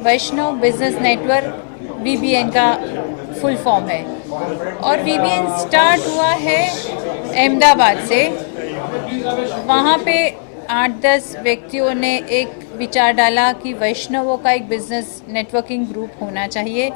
वैष्णव business network वीबीएन का full form है और वीबीएन स्टार्ट हुआ है अहमदाबाद से। वहाँ पे 8-10 व्यक्तियों ने एक विचार डाला कि वैष्णवों का एक बिजनेस नेटवर्किंग ग्रुप होना चाहिए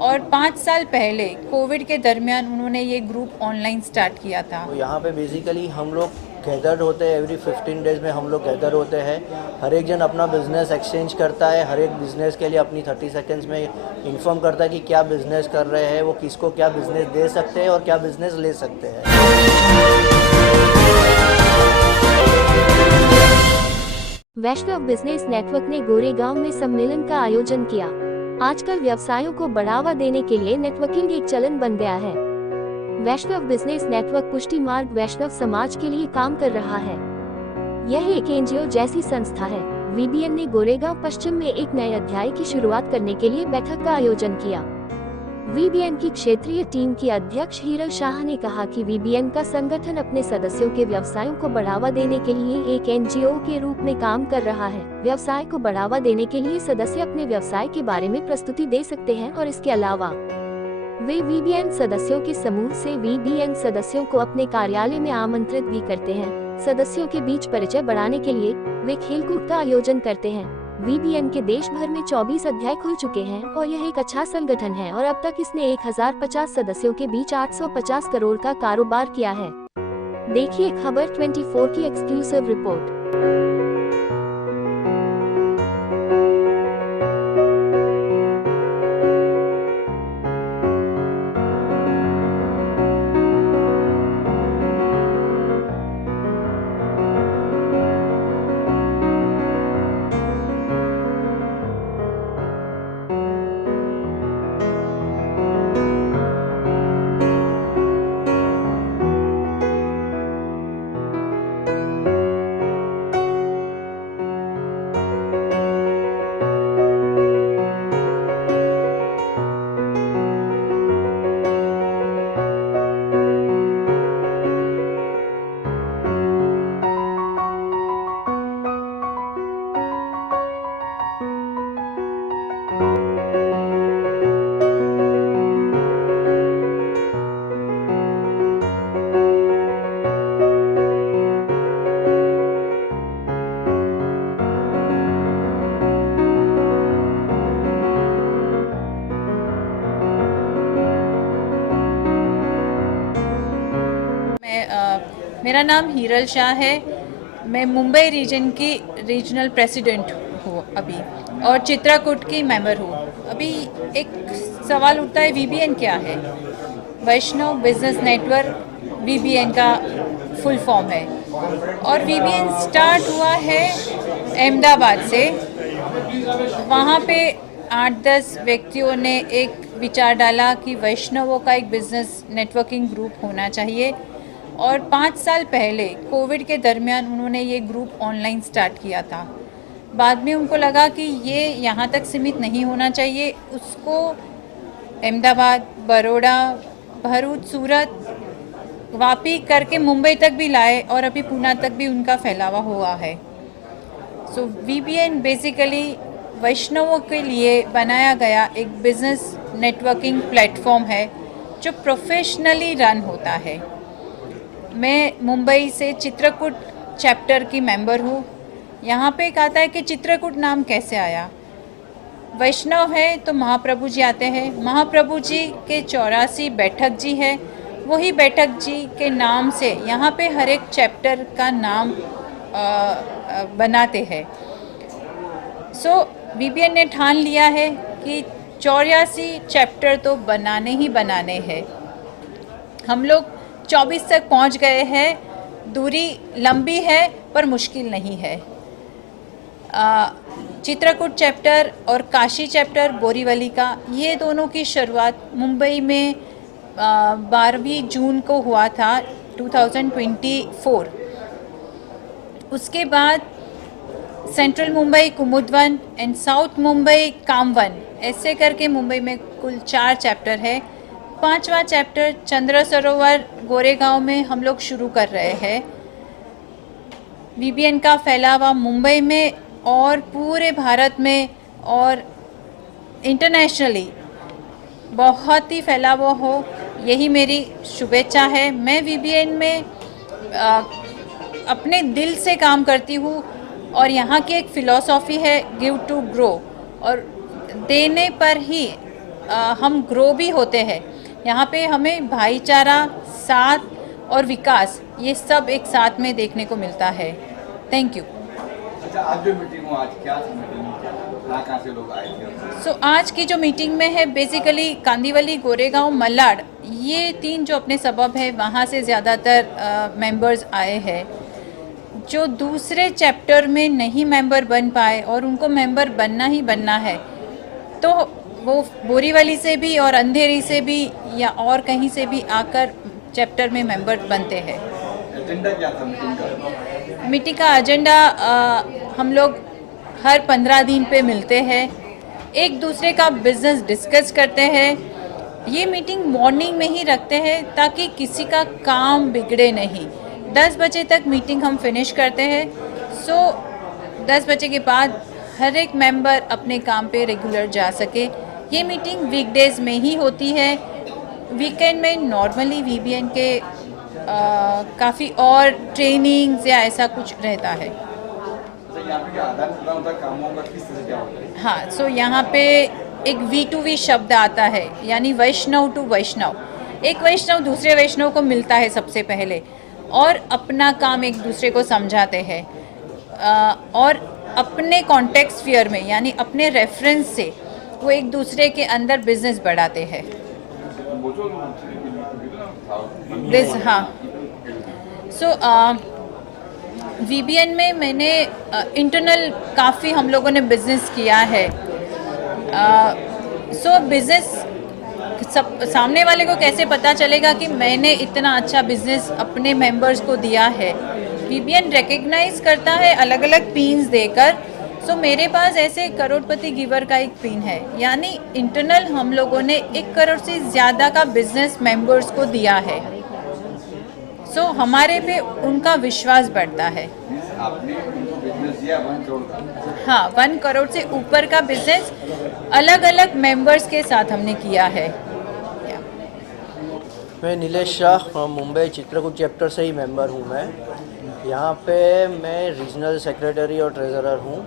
और 5 साल पहले कोविड के दरमियान उन्होंने ये ग्रुप ऑनलाइन स्टार्ट किया था। तो यहाँ पे बेसिकली हम लोग गैदर्ड होते हैं, एवरी 15 डेज में हम लोग गैदर होते हैं। हर एक जन अपना बिजनेस एक्सचेंज करता है, हर एक बिजनेस के लिए अपनी 30 सेकेंड्स में इन्फॉर्म करता है कि क्या बिजनेस कर रहे हैं, वो किसको क्या बिजनेस दे सकते हैं और क्या बिजनेस ले सकते हैं। वैष्णव बिजनेस नेटवर्क ने गोरेगांव में सम्मेलन का आयोजन किया। आजकल व्यवसायों को बढ़ावा देने के लिए नेटवर्किंग एक चलन बन गया है। वैष्णव बिजनेस नेटवर्क पुष्टि मार्ग वैष्णव समाज के लिए काम कर रहा है। यह एक एनजीओ जैसी संस्था है। वीबीएन ने गोरेगांव पश्चिम में एक नए अध्याय की शुरुआत करने के लिए बैठक का आयोजन किया। वीबीएन की क्षेत्रीय टीम की अध्यक्ष हीरल शाह ने कहा कि वीबीएन का संगठन अपने सदस्यों के व्यवसायों को बढ़ावा देने के लिए एक एनजीओ के रूप में काम कर रहा है। व्यवसाय को बढ़ावा देने के लिए सदस्य अपने व्यवसाय के बारे में प्रस्तुति दे सकते हैं और इसके अलावा वे वीबीएन सदस्यों के समूह से वीबीएन सदस्यों को अपने कार्यालय में आमंत्रित भी करते हैं। सदस्यों के बीच परिचय बढ़ाने के लिए वे खेलकूद का आयोजन करते हैं। वीबीएन के देश भर में 24 अध्याय खुल चुके हैं और यह एक अच्छा संगठन है और अब तक इसने 1050 सदस्यों के बीच 850 करोड़ का कारोबार किया है। देखिए खबर 24 की एक्सक्लूसिव रिपोर्ट। मेरा नाम हीरल शाह है। मैं मुंबई रीजन की रीजनल प्रेसिडेंट हूँ अभी और चित्रकूट की मेंबर हूँ। अभी एक सवाल उठता है, वीबीएन क्या है? वैष्णव बिजनेस नेटवर्क वीबीएन का फुल फॉर्म है और वीबीएन स्टार्ट हुआ है अहमदाबाद से। वहाँ पे 8-10 व्यक्तियों ने एक विचार डाला कि वैष्णवों का एक बिजनेस नेटवर्किंग ग्रुप होना चाहिए और 5 साल पहले कोविड के दरमियान उन्होंने ये ग्रुप ऑनलाइन स्टार्ट किया था। बाद में उनको लगा कि ये यहाँ तक सीमित नहीं होना चाहिए, उसको अहमदाबाद, बड़ौदा, भरूच, सूरत, वापी करके मुंबई तक भी लाए और अभी पुणे तक भी उनका फैलावा हुआ है। सो वीबीएन बेसिकली वैष्णवों के लिए बनाया गया एक बिजनेस नेटवर्किंग प्लेटफॉर्म है जो प्रोफेशनली रन होता है। मैं मुंबई से चित्रकूट चैप्टर की मेंबर हूँ। यहाँ पे कहता है कि चित्रकूट नाम कैसे आया? वैष्णव है तो महाप्रभु जी आते हैं। महाप्रभु जी के 84 बैठक जी है, वही बैठक जी के नाम से यहाँ पे हर एक चैप्टर का नाम बनाते हैं। सो वीबीएन ने ठान लिया है कि 84 चैप्टर तो बनाने ही बनाने हैं। हम लोग 24 तक पहुंच गए हैं। दूरी लंबी है पर मुश्किल नहीं है। चित्रकूट चैप्टर और काशी चैप्टर बोरीवली का, ये दोनों की शुरुआत मुंबई में 12 जून को हुआ था 2024। उसके बाद central Mumbai Kumudvan and south Mumbai Kamvan, ऐसे करके मुंबई में कुल 4 चैप्टर है। 5वां चैप्टर चंद्र सरोवर गोरेगांव में हम लोग शुरू कर रहे हैं। वीबीएन का फैलावा मुंबई में और पूरे भारत में और इंटरनेशनली बहुत ही फैला हुआ हो, यही मेरी शुभेच्छा है। मैं वीबीएन में अपने दिल से काम करती हूँ और यहाँ की एक फ़िलॉसॉफ़ी है गिव टू ग्रो, और देने पर ही हम ग्रो भी होते हैं। यहाँ पे हमें भाईचारा, साथ और विकास, ये सब एक साथ में देखने को मिलता है। Thank you. अच्छा, आज जो मीटिंग हो, आज क्या मीटिंग कहाँ से लोग आए थे? आज की जो मीटिंग में है बेसिकली कांदीवली, गोरेगांव, मलाड, ये 3 जो अपने सबब है वहाँ से ज़्यादातर मेंबर्स आए हैं। जो दूसरे चैप्टर में नहीं मेंबर बन पाए और उनको मेंबर बनना ही बनना है, तो वो बोरीवली से भी और अंधेरी से भी या और कहीं से भी आकर चैप्टर में मेंबर बनते हैं। एजेंडा क्या था मीटिंग का? मीटिंग का एजेंडा, हम लोग हर 15 दिन पे मिलते हैं, एक दूसरे का बिजनेस डिस्कस करते हैं। ये मीटिंग मॉर्निंग में ही रखते हैं ताकि किसी का काम बिगड़े नहीं। 10 बजे तक मीटिंग हम फिनिश करते हैं। 10 बजे के बाद हर एक मेंबर अपने काम पे रेगुलर जा सके। ये मीटिंग वीकडेज में ही होती है। वीकेंड में नॉर्मली वीबीएन के काफ़ी और ट्रेनिंग्स या ऐसा कुछ रहता है। अच्छा, यहाँ पे क्या आदान प्रदान होता है कामों का, किस तरह क्या होता है? हाँ, यहाँ पे एक V2V शब्द आता है, यानी वैष्णव टू वैष्णव। एक वैष्णव दूसरे वैष्णव को मिलता है सबसे पहले और अपना काम एक दूसरे को समझाते हैं, और अपने कॉन्टेक्स्ट स्फीयर में यानी अपने रेफरेंस से वो एक दूसरे के अंदर बिजनेस बढ़ाते हैं। हाँ, वीबीएन में मैंने इंटरनल काफ़ी हम लोगों ने बिजनेस किया है। बिजनेस सामने वाले को कैसे पता चलेगा कि मैंने इतना अच्छा बिजनेस अपने मेंबर्स को दिया है? वीबीएन रिकग्नाइज करता है अलग अलग पिन्स देकर। मेरे पास ऐसे करोड़पति गिवर का एक पिन है, यानी इंटरनल हम लोगों ने 1 करोड़ से ज़्यादा का बिजनेस मेंबर्स को दिया है। हमारे पे उनका विश्वास बढ़ता है। आपने उनको बिजनेस दिया 1 करोड़ का? हाँ, 1 करोड़ से ऊपर का बिजनेस अलग अलग मेंबर्स के साथ हमने किया है। मैं नीलेश शाह मुंबई चित्रकूट चैप्टर से ही मेंबर हूँ। मैं यहाँ पे मैं रीजनल सेक्रेटरी और ट्रेजरर हूँ।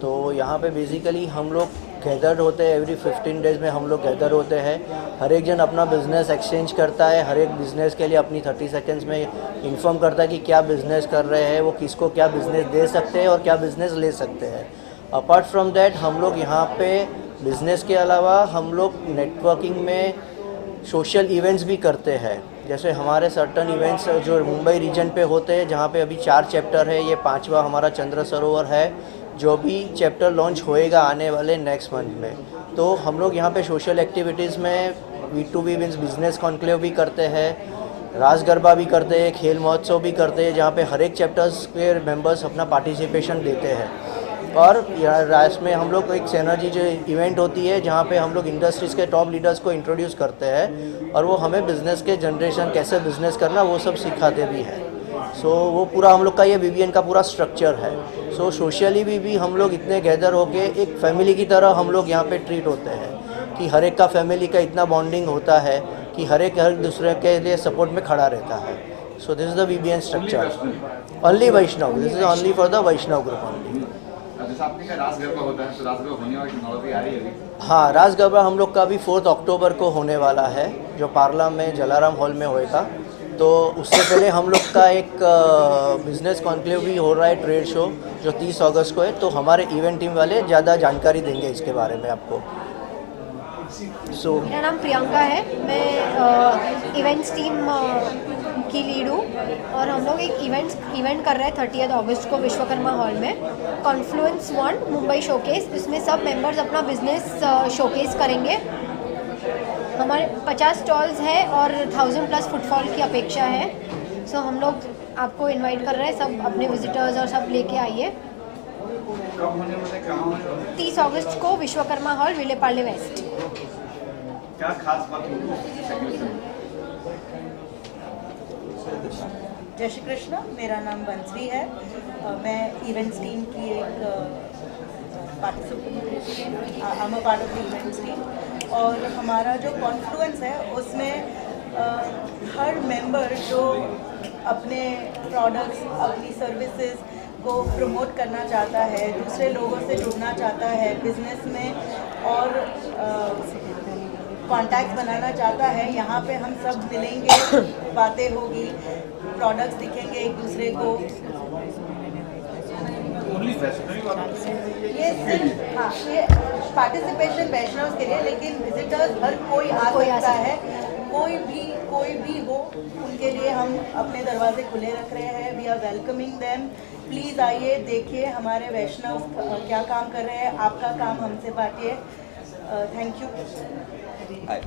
तो यहाँ पे बेसिकली हम लोग गैदर्ड होते हैं, एवरी 15 डेज़ में हम लोग गैदर होते हैं। हर एक जन अपना बिज़नेस एक्सचेंज करता है, हर एक बिज़नेस के लिए अपनी 30 सेकेंड्स में इन्फॉर्म करता है कि क्या बिज़नेस कर रहे हैं, वो किसको क्या बिज़नेस दे सकते हैं और क्या बिज़नेस ले सकते हैं। अपार्ट फ्रॉम दैट हम लोग यहाँ पे बिज़नेस के अलावा हम लोग नेटवर्किंग में सोशल इवेंट्स भी करते हैं। जैसे हमारे सर्टन इवेंट्स जो मुंबई रीजन पे होते हैं, जहाँ पे अभी 4 चैप्टर है, ये 5वां हमारा चंद्र सरोवर है, जो भी चैप्टर लॉन्च होएगा आने वाले नेक्स्ट मंथ में। तो हम लोग यहाँ पे सोशल एक्टिविटीज़ में V2V मीन्स बिजनेस कॉन्क्लेव भी करते हैं, रास गरबा भी करते हैं, खेल महोत्सव भी करते हैं, जहाँ पे हर एक चैप्टर्स के मेंबर्स अपना पार्टिसिपेशन देते हैं। और रास में हम लोग एक सिनर्जी जो इवेंट होती है, जहाँ पे हम लोग इंडस्ट्रीज़ के टॉप लीडर्स को इंट्रोड्यूस करते हैं और वो हमें बिज़नेस के जनरेशन कैसे बिज़नेस करना वो सब सिखाते भी हैं। वो पूरा हम लोग का ये वीबीएन का पूरा स्ट्रक्चर है। सोशली भी हम लोग इतने गैदर होके एक फैमिली की तरह हम लोग यहाँ पे ट्रीट होते हैं कि हर एक का फैमिली का इतना बॉन्डिंग होता है कि हर एक दूसरे के लिए सपोर्ट में खड़ा रहता है। This is the VBN structure. Only Vaishnav, this is only for the Vaishnav group only. जैसे आपने कहा रास गरबा होता है, तो रास गरबा होने वाली नौबत आ रही है अभी? हाँ, रास गरबा हम लोग का भी 4 अक्टूबर को होने वाला है, जो पार्ला में जलाराम हॉल में होएगा। तो उससे पहले हम लोग का एक बिज़नेस कॉन्क्लेव भी हो रहा है, ट्रेड शो, जो 30 अगस्त को है। तो हमारे इवेंट टीम वाले ज़्यादा जानकारी देंगे इसके बारे में आपको। मेरा नाम प्रियंका है, मैं इवेंट्स टीम की लीड हूँ और हम लोग एक इवेंट कर रहे हैं 30 अगस्त को विश्वकर्मा हॉल में, कॉन्फ्लुएंस 1 मुंबई शोकेस। इसमें सब मेंबर्स अपना बिजनेस शोकेस करेंगे। हमारे 50 स्टॉल्स है और 1000+ फुटफॉल की अपेक्षा है। हम लोग आपको इनवाइट कर रहे हैं, सब अपने विजिटर्स और सब लेके आइए। कब होने वाले, कहाँ होने वाले? 30 अगस्त को विश्वकर्मा हॉल, विलेपार्ले वेस्ट। क्या खास बात होगी? जय श्री कृष्ण, मेरा नाम बंसरी है। मैं इवेंट्स टीम की एक participant I'm a part of the events team और हमारा जो कॉन्फ्लुएंस है उसमें हर मेंबर जो अपने प्रोडक्ट्स अपनी सर्विसेज को प्रमोट करना चाहता है, दूसरे लोगों से जुड़ना चाहता है बिजनेस में और कॉन्टैक्ट्स बनाना चाहता है, यहाँ पे हम सब मिलेंगे, बातें होगी, प्रोडक्ट्स दिखेंगे एक दूसरे को। ये सिर्फ हाँ ये पार्टिसिपेशन वैष्णव के लिए, लेकिन विजिटर्स हर कोई आ सकता है, कोई भी हो उनके लिए हम अपने दरवाजे खुले रख रहे हैं। We are welcoming them, please आइए देखिए हमारे वैष्णव क्या काम कर रहे हैं, आपका काम हमसे बांटिए। Thank you.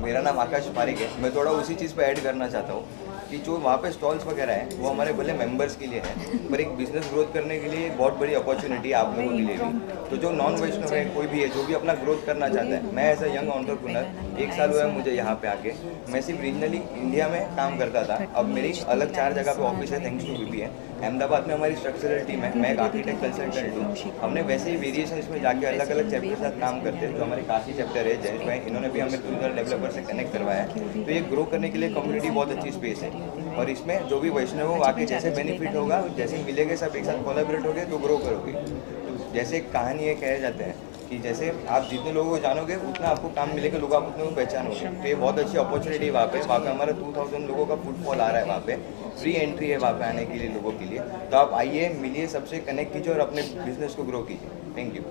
मेरा नाम आकाश पारिक है। मैं थोड़ा उसी चीज़ पे ऐड करना चाहता हूँ कि जो वहाँ पे स्टॉल्स वगैरह हैं वो हमारे भले मेंबर्स के लिए हैं, पर एक बिजनेस ग्रोथ करने के लिए बहुत बड़ी अपॉर्चुनिटी है आप लोगों के लिए भी। तो जो नॉन वैष्णव है, कोई भी है जो भी अपना ग्रोथ करना चाहता है, मैं एज अ यंग एंटरप्रेन्योर 1 साल हुआ है मुझे यहाँ पे आके। मैं सिर्फ रीजनली इंडिया में काम करता था, अब मेरी अलग 4 जगह पे ऑफिस है थैंक्स टू VBN। अहमदाबाद में हमारी स्ट्रक्चरल टीम है, मैं एक आर्किटेक्ट कंसल्टेंट हूँ। हमने वैसे ही वेरिएशंस में जाके अलग अलग चैप्टर के साथ काम करते हैं। जो हमारे काशी चैप्टर है जयेश भाई, इन्होंने भी हमें 2 डेवलपर से कनेक्ट करवाया है। तो ये ग्रो करने के लिए कम्युनिटी बहुत अच्छी स्पेस है और इसमें जो भी वैष्णव हो आके जैसे बेनिफिट होगा, जैसे मिलेंगे सब एक साथ कोलैबोरेट होगे तो ग्रो करोगे। तो जैसे एक कहानी ये कहे जाते हैं कि जैसे आप जितने लोगों को जानोगे उतना आपको काम मिलेगा, लोग आप उतने को पहचानोगे। तो ये बहुत अच्छी अपॉर्चुनिटी है वहाँ पे हमारा 2000 लोगों का फुटफॉल आ रहा है। वहाँ पे फ्री एंट्री है वहाँ पे आने के लिए लोगों के लिए। तो आप आइए, मिलिए, सबसे कनेक्ट कीजिए और अपने बिजनेस को ग्रो कीजिए। Thank you.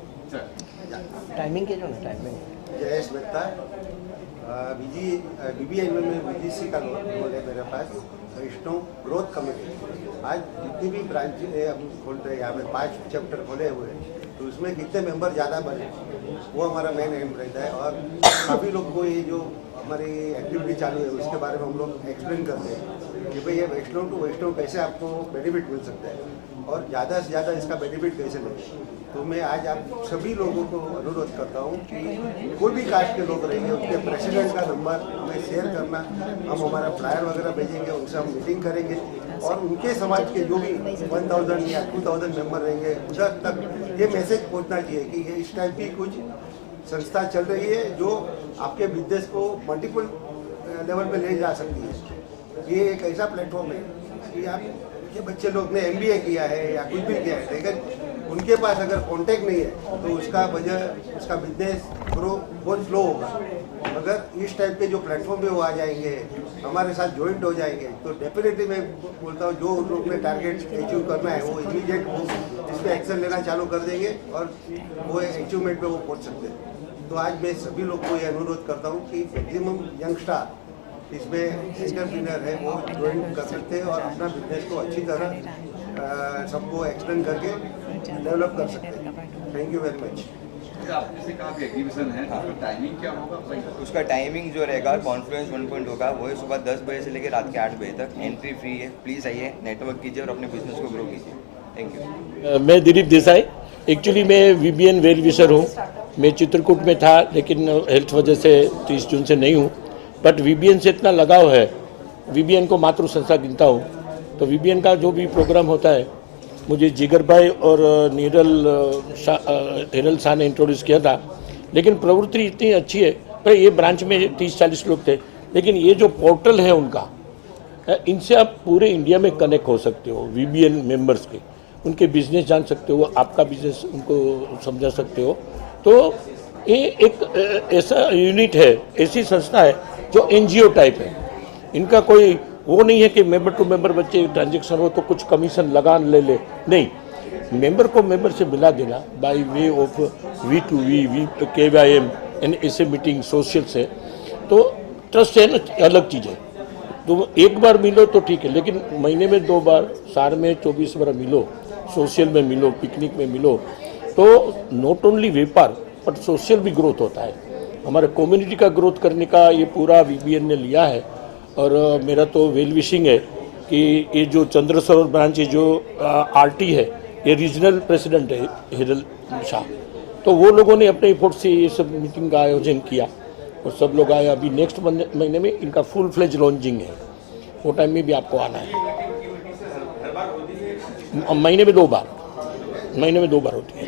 टाइमिंग के जो ना टाइमिंग जयेश मेहता VBN में VGC का रोल है मेरे पास, वैष्णव ग्रोथ कमेटी। आज जितनी भी ब्रांच है हम खोल रहे हैं, यहाँ पे 5 चैप्टर खोले हुए हैं, तो उसमें कितने मेंबर ज़्यादा बने वो हमारा मेन एम रहता है। और काफ़ी लोग को ये जो हमारी एक्टिविटी चालू है उसके बारे में हम लोग एक्सप्लेन करते हैं कि भाई ये वैष्णव टू वैष्णव कैसे आपको बेनिफिट मिल सकता है और ज़्यादा से ज़्यादा इसका बेनिफिट कैसे लें। तो मैं आज आप सभी लोगों को अनुरोध करता हूँ कि कोई भी कास्ट के लोग रहेंगे उनके प्रेसिडेंट का नंबर हमें शेयर करना, हम हमारा फ्लायर वगैरह भेजेंगे, उनसे हम मीटिंग करेंगे और उनके समाज के जो भी 1000 या 2000 मेंबर रहेंगे उधर तक ये मैसेज पहुँचना चाहिए कि ये इस टाइप की कुछ संस्था चल रही है जो आपके बिजनेस को मल्टीपल लेवल पे ले जा सकती है। ये एक ऐसा प्लेटफॉर्म है कि आप ये बच्चे लोग ने MBA किया है या कुछ भी किया है, लेकिन उनके पास अगर कांटेक्ट नहीं है तो उसका बिजनेस ग्रो बहुत स्लो होगा। अगर इस टाइप के जो प्लेटफॉर्म पे वो आ जाएंगे, हमारे साथ ज्वाइंट हो जाएंगे, तो डेफिनेटली मैं बोलता हूँ जो लोग ने टारगेट अचीव करना है वो इमीडिएट वो इस पर एक्शन लेना चालू कर देंगे और वो अचीवमेंट पे वो पहुँच सकते हैं। तो आज मैं सभी लोग को ये अनुरोध करता हूँ कि मैक्सिमम यंगस्टर इसमें एंटरप्रेन्योर है वो ज्वाइन कर सकते हैं और अपना बिजनेस को अच्छी तरह सबको एक्सप्लेन करके डेवलप कर सकते हैं। Thank you very much. आपने जैसे कहा कि एग्जीबिशन है, तो टाइमिंग क्या होगा? उसका टाइमिंग जो रहेगा कॉन्फ्लुएंस 1 पॉइंट होगा, वो है सुबह 10 बजे से लेकर रात के 8 बजे तक। एंट्री फ्री है, प्लीज़ आइए, नेटवर्क कीजिए और अपने बिजनेस को ग्रो कीजिए। Thank you. मैं दिलीप देसाई, एक्चुअली मैं VBN वेल विशर हूँ। मैं चित्रकूट में था लेकिन हेल्थ वजह से 30 जून से नहीं हूँ, बट VBN से इतना लगाव है, VBN को मातृ संस्था गिनता हूँ। तो VBN का जो भी प्रोग्राम होता है, मुझे जिगर भाई और हिरल शाह ने इंट्रोड्यूस किया था, लेकिन प्रवृत्ति इतनी अच्छी है। भाई ये ब्रांच में 30-40 लोग थे, लेकिन ये जो पोर्टल है उनका, इनसे आप पूरे इंडिया में कनेक्ट हो सकते हो। VBN मेंबर्स के उनके बिजनेस जान सकते हो, आपका बिजनेस उनको समझा सकते हो। तो ये एक ऐसा यूनिट है, ऐसी संस्था है जो NGO टाइप है। इनका कोई वो नहीं है कि मेंबर टू मेंबर बच्चे ट्रांजेक्शन हो तो कुछ कमीशन लगा ले नहीं, मेंबर को मेंबर से मिला देना by way of V2V, KYM and ऐसे मीटिंग सोशल से। तो ट्रस्ट है ना, अलग चीज़ है। तो एक बार मिलो तो ठीक है, लेकिन महीने में 2 बार, साल में 24 बार मिलो, सोशल में मिलो, पिकनिक में मिलो, तो नॉट ओनली व्यापार बट सोशल भी ग्रोथ होता है। हमारे कम्युनिटी का ग्रोथ करने का ये पूरा VBN ने लिया है। और मेरा तो वेल विशिंग है कि ये जो चंद्र सरोवर ब्रांच है, जो RT है, ये रीजनल प्रेसिडेंट है हिरल शाह, तो वो लोगों ने अपने एफर्ट से ये सब मीटिंग का आयोजन किया और सब लोग आए। अभी नेक्स्ट महीने में इनका फुल फ्लेज लॉन्चिंग है, वो टाइम में भी आपको आना है। महीने में 2 बार होती है।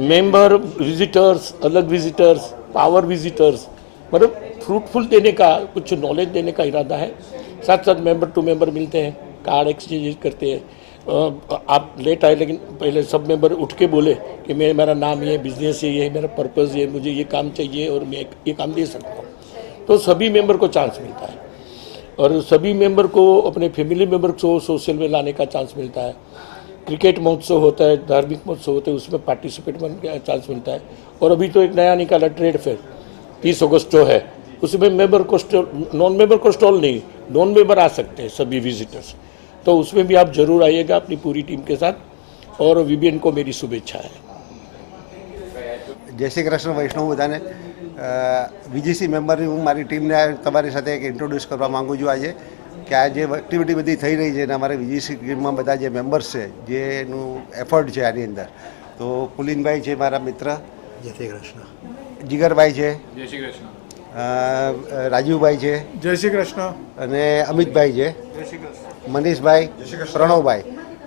मेंबर विजिटर्स, अलग विजिटर्स, पावर विजिटर्स, मतलब फ्रूटफुल देने का, कुछ नॉलेज देने का इरादा है। साथ साथ मेंबर टू मेंबर मिलते हैं, कार्ड एक्सचेंज करते हैं। आप लेट आए लेकिन पहले सब मेंबर उठ के बोले कि मेरा नाम ये, बिजनेस ये है, मेरा पर्पज़ ये, मुझे ये काम चाहिए और मैं ये काम दे सकता हूँ। तो सभी मेंबर को चांस मिलता है और सभी मेंबर को अपने फैमिली मेंबर को सोशल में लाने का चांस मिलता है। क्रिकेट महोत्सव होता है, धार्मिक महोत्सव होते हैं, उसमें पार्टिसिपेट करने का चांस मिलता है। और अभी तो एक नया निकाला ट्रेड फेयर 30 अगस्त जो है, उसमें मेंबर को स्टॉल, नॉन मेंबर को स्टॉल नहीं, नॉन मेंबर आ सकते हैं सभी विजिटर्स। तो उसमें भी आप जरूर आइएगा अपनी पूरी टीम के साथ और वीबीएन को मेरी शुभेच्छा है। जय श्री कृष्ण वैष्णव बधाने। વીજીસી મેમ્બરની હું મારી ટીમને તમારી સાથે એક ઇન્ટ્રોડ્યુસ કરવા માગું છું આજે કે આ જે એક્ટિવિટી બધી થઈ રહી છે અને અમારે વીજીસી ટીમમાં બધા જે મેમ્બર્સ છે જેનું એફર્ટ છે આની અંદર, તો પુલિનભાઈ છે મારા મિત્ર, जय श्री कृष्ण। જીગરભાઈ છે, जय श्री कृष्ण। રાજીવભાઈ છે, જય શ્રી કૃષ્ણ। અને અમિતભાઈ છે, મનીષભાઈ, પ્રણવભાઈ,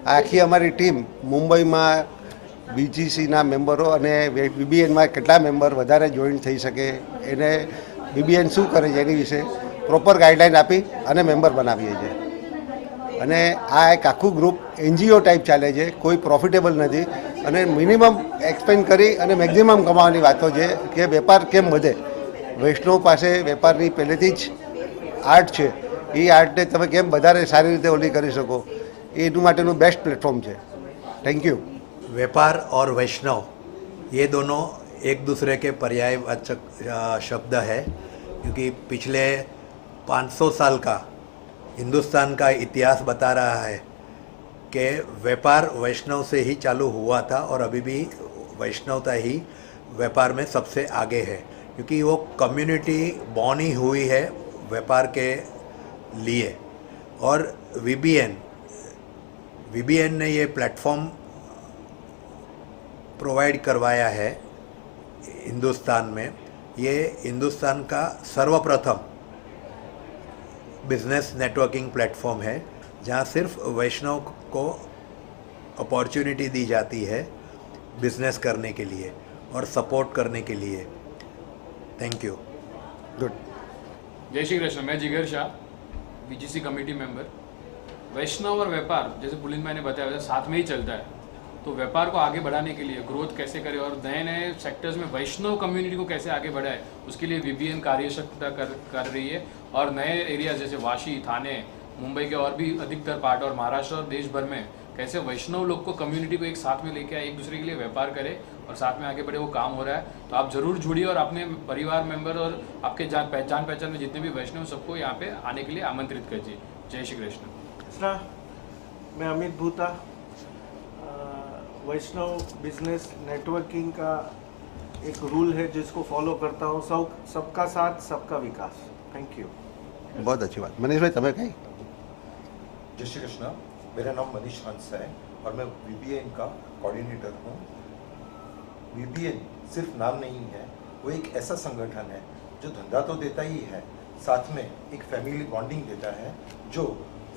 આ આખી અમારી ટીમ મુંબઈમાં બીજીસીના મેમ્બરો અને બીબીએનમાં કેટલા મેમ્બર વધારે જોઈન થઈ શકે, એને બીબીએન શું કરે છે એની વિશે પ્રોપર ગાઈડલાઈન આપી અને મેમ્બર બનાવીએ છીએ। અને આ એક આખું ગ્રુપ એનજીઓ ટાઈપ ચાલે છે, કોઈ પ્રોફિટેબલ નથી અને મિનિમમ એક્સપેન્ડ કરી અને મેક્ઝિમમ કમાવાની વાતો છે કે વેપાર કેમ વધે। વૈષ્ણવ પાસે વેપારની પહેલેથી જ આર્ટ છે, એ આર્ટને તમે કેમ વધારે સારી રીતે ઓલી કરી શકો, એનું માટેનું બેસ્ટ પ્લેટફોર્મ છે। Thank you. व्यापार और वैष्णव ये दोनों एक दूसरे के पर्यायवाचक शब्द है, क्योंकि पिछले 500 साल का हिंदुस्तान का इतिहास बता रहा है कि व्यापार वैष्णव से ही चालू हुआ था और अभी भी वैष्णवता ही व्यापार में सबसे आगे है, क्योंकि वो कम्युनिटी बॉर्न ही हुई है व्यापार के लिए। और वीबीएन ने ये प्लेटफॉर्म प्रोवाइड करवाया है हिंदुस्तान में। ये हिंदुस्तान का सर्वप्रथम बिजनेस नेटवर्किंग प्लेटफॉर्म है जहाँ सिर्फ वैष्णव को अपॉर्चुनिटी दी जाती है बिजनेस करने के लिए और सपोर्ट करने के लिए। Thank you. गुड। जय श्री कृष्ण। मैं जिगर शाह, वीजीसी कमेटी मेंबर। वैष्णव और व्यापार जैसे पुलिन भाई ने बताया वैसे साथ में ही चलता है, तो व्यापार को आगे बढ़ाने के लिए ग्रोथ कैसे करें और नए नए सेक्टर्स में वैष्णव कम्युनिटी को कैसे आगे बढ़ाए, उसके लिए वीबीएन कार्यशक्ता कर रही है। और नए एरियाज जैसे वाशी, थाने, मुंबई के और भी अधिकतर पार्ट और महाराष्ट्र और देश भर में कैसे वैष्णव लोग को, कम्युनिटी को एक साथ में लेके आए, एक दूसरे के लिए व्यापार करे और साथ में आगे बढ़े, वो काम हो रहा है। तो आप जरूर जुड़िए और अपने परिवार मेंबर और आपके जान पहचान में जितने भी वैष्णव सबको यहाँ पे आने के लिए आमंत्रित कीजिए। जय श्री कृष्ण। मैं अमित भूता, वैष्णव बिजनेस नेटवर्किंग का एक रूल है जिसको फॉलो करता हूँ, सबका साथ सबका विकास। Thank you. बहुत अच्छी बात। मनीष भाई તમે કઈ? जय श्री कृष्ण। मेरा नाम मनीष हंस है और मैं वीबीएन का कोऑर्डिनेटर हूँ। वीबीएन सिर्फ नाम नहीं है, वो एक ऐसा संगठन है जो धंधा तो देता ही है, साथ में एक फैमिली बॉन्डिंग देता है, जो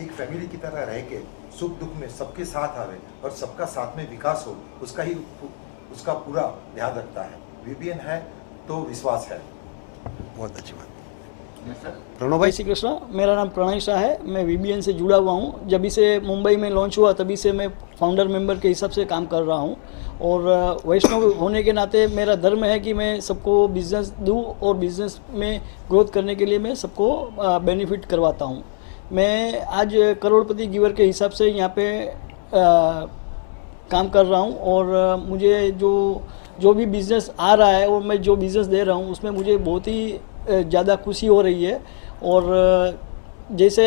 एक फैमिली की तरह रह के सुख दुख में सबके साथ आवे और सबका साथ में विकास हो, उसका पूरा ध्यान रखता है। वीबीएन है तो विश्वास है। बहुत अच्छी बात। प्रणव भाई। श्री कृष्ण। मेरा नाम प्रणय शाह है, मैं वीबीएन से जुड़ा हुआ हूँ। जब इसे मुंबई में लॉन्च हुआ तभी से मैं फाउंडर मेंबर के हिसाब से काम कर रहा हूँ और वैष्णव होने के नाते मेरा धर्म है कि मैं सबको बिजनेस दूँ और बिजनेस में ग्रोथ करने के लिए मैं सबको बेनिफिट करवाता हूँ। मैं आज करोड़पति गिवर के हिसाब से यहाँ पे काम कर रहा हूँ और मुझे जो भी बिज़नेस आ रहा है और मैं जो बिज़नेस दे रहा हूँ उसमें मुझे बहुत ही ज़्यादा खुशी हो रही है। और जैसे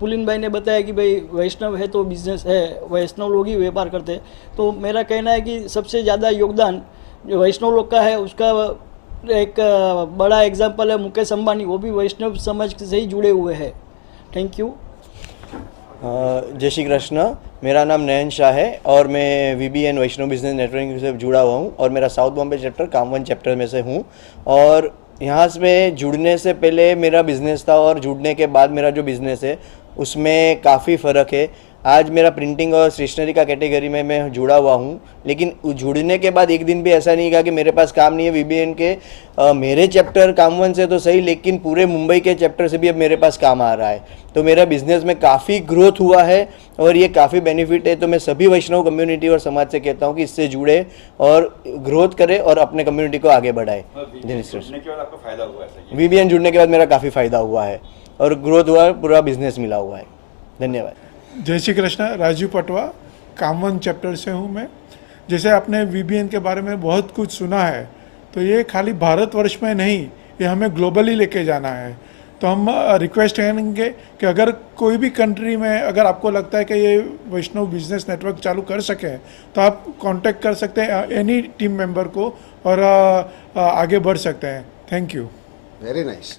पुलिन भाई ने बताया कि भाई वैष्णव है तो बिज़नेस है, वैष्णव लोग ही व्यापार करते हैं, तो मेरा कहना है कि सबसे ज़्यादा योगदान जो वैष्णव लोग का है उसका एक बड़ा एग्जाम्पल है मुकेश अंबानी, वो भी वैष्णव समाज से ही जुड़े हुए हैं। Thank you. जय श्री कृष्ण। मेरा नाम नयन शाह है और मैं वीबीएन वैष्णव बिजनेस नेटवर्किंग से जुड़ा हुआ हूँ और मेरा south Bombay chapter Kamvan chapter में से हूँ। और यहाँ से जुड़ने से पहले मेरा बिज़नेस था और जुड़ने के बाद मेरा जो बिज़नेस है उसमें काफ़ी फ़र्क है। आज मेरा प्रिंटिंग और स्टेशनरी का कैटेगरी में मैं जुड़ा हुआ हूँ, लेकिन जुड़ने के बाद एक दिन भी ऐसा नहीं कहा कि मेरे पास काम नहीं है। VBN के मेरे चैप्टर कामवन से तो सही, लेकिन पूरे मुंबई के चैप्टर से भी अब मेरे पास काम आ रहा है। तो मेरा बिजनेस में काफ़ी ग्रोथ हुआ है और ये काफ़ी बेनिफिट है। तो मैं सभी वैष्णव कम्युनिटी और समाज से कहता हूँ कि इससे जुड़े और ग्रोथ करें और अपने कम्युनिटी को आगे बढ़ाए। VBN जुड़ने के बाद मेरा काफ़ी फ़ायदा हुआ है और ग्रोथ हुआ है, पूरा बिजनेस मिला हुआ है। धन्यवाद। जय श्री कृष्ण। राजीव पटवा, कामवन चैप्टर से हूँ मैं। जैसे आपने VBN के बारे में बहुत कुछ सुना है, तो ये खाली भारतवर्ष में नहीं, ये हमें ग्लोबली लेके जाना है। तो हम रिक्वेस्ट करेंगे कि अगर कोई भी कंट्री में अगर आपको लगता है कि ये वैष्णव बिजनेस नेटवर्क चालू कर सके, तो आप कांटेक्ट कर सकते हैं एनी टीम मेंबर को और आगे बढ़ सकते हैं। Thank you. Very nice.